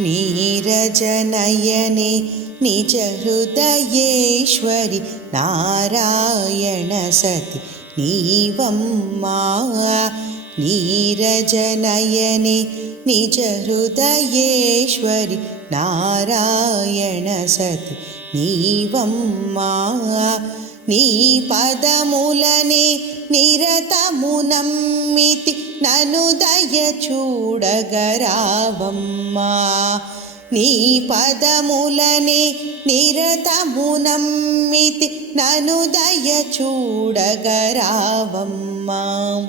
నీరజనయనే నిజహృదయేశ్వరి నారాయణ సతి నీవమ్మా. నీరజనయనే నిజహృదయేశ్వరి నారాయణ సతి నీవమ్మా. నీ పదములనే నిరతమునమ్మితి నను దయ చూడగరావమ్మా. నీ పదములనే నిరతమునమ్మితి నను దయ చూడగరావమ్మా.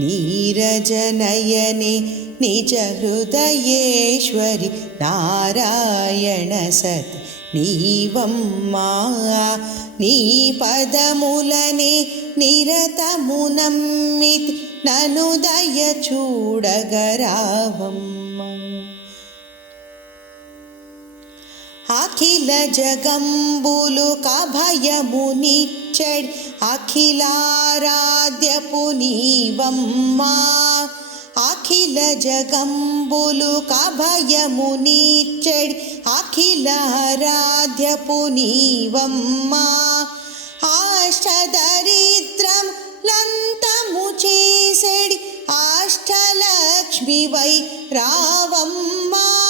నీరజనయనే నిజహృదయేశ్వరి నారాయణ సతి నీవమ్మా. నీ పదములనే నిరతమునమ్మితి నను దయ చూడగరావమ్మా. అఖిల జగంబులు కభయమునిచ్చడి అఖిలారాధ్యపు నీవమ్మా. అఖిల జగంబులు కభయమునిచ్చడి అఖిలారాధ్యపు నీవమ్మా. అష్టదరిద్రం లంతము చేసెడి అష్టలక్ష్మివై రావమ్మా.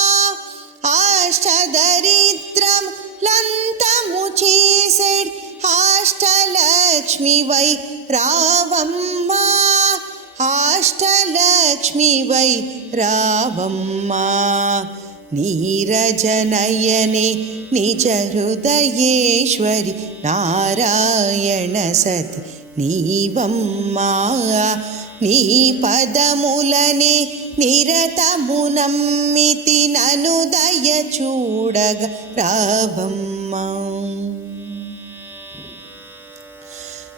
అష్టదరిద్రం లంతము చేసెడి అష్టలక్ష్మివై రావమ్మా. అష్టలక్ష్మివై రావమ్మా. నీరజనయనే నిజహృదయేశ్వరి నారాయణ సతి నీవమ్మా. నీ పదములనే నిరతమునమ్మితి నను దయ చూడగ రావమ్మా.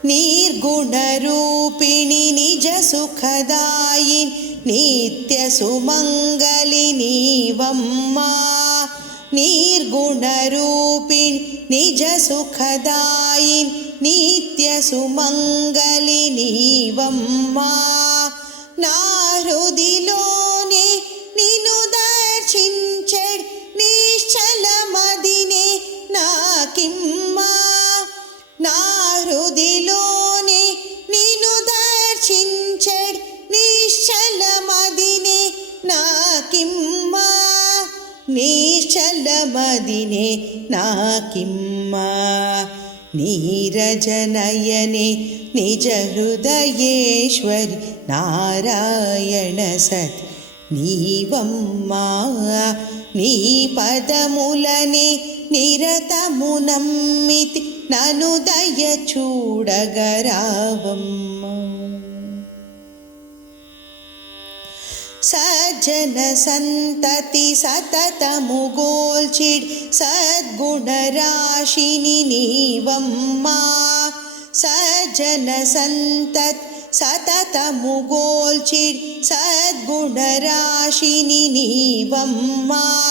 నిర్గుణరూపిణి నిజ సుఖదాయిని నిత్య సుమంగళి నీవమ్మా. నిర్గుణరూపిణి నిజ సుఖదాయిని నిత్య సుమంగళి నీవమ్మా. నా హృదిలోనే నిన్ను దర్శించెడి నిశ్చలమదినే నాకిమ్మా. నా హృదిలోనే నిన్ను దర్శించెడి నిశ్చలమదినే నాకిమ్మా. నిశ్చలమదినే నాకిమ్మా. నీరజనయనే నిజహృదయేశ్వరి నారాయణ సతి నీవమ్మా. నీ పదములనే నిరతమునమ్మితి నను దయ చూడగరావమ్మా. సజ్జన సంతతి సతతము గోల్చిడి సద్గుణరాశిని నీవమ్మా. సజ్జన సంతతి సతతము గోల్చిడి సద్గుణరాశిని నీవమ్మా.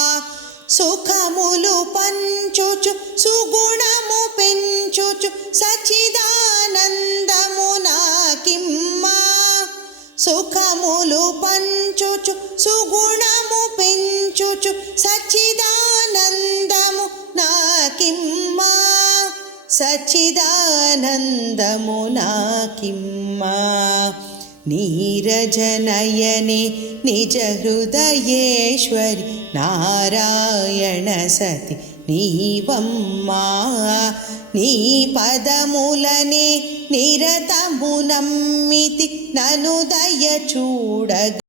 సుఖములు పంచుచు సుగుణము పెంచుచు సచ్చిదానందము నాకిమ్మా. సుఖములు పంచుచు సుగుణము పెంచుచు సచ్చిదానందము నాకిమ్మా. సచ్చిదానందము నాకిమ్మా. నీరజనయనే నిజహృదయేశ్వరి నారాయణ సతి నీవమ్మా. నీ పదములనే నిరతమునమ్మితి నను దయ చూడగరావమ్మా.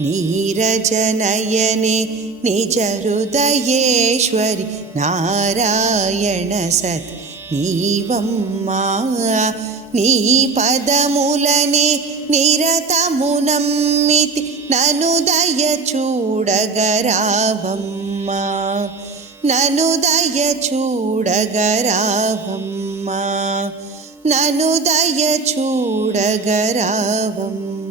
నీరజనయనే నిజహృదయేశ్వరి నారాయణ సతి నీవమ్మా. నీ పదములనే నిరతమునమ్మితి నను దయ చూడగరావమ్మా. నను దయ చూడగరావమ్మా. నను దయ చూడగరావమ్మా.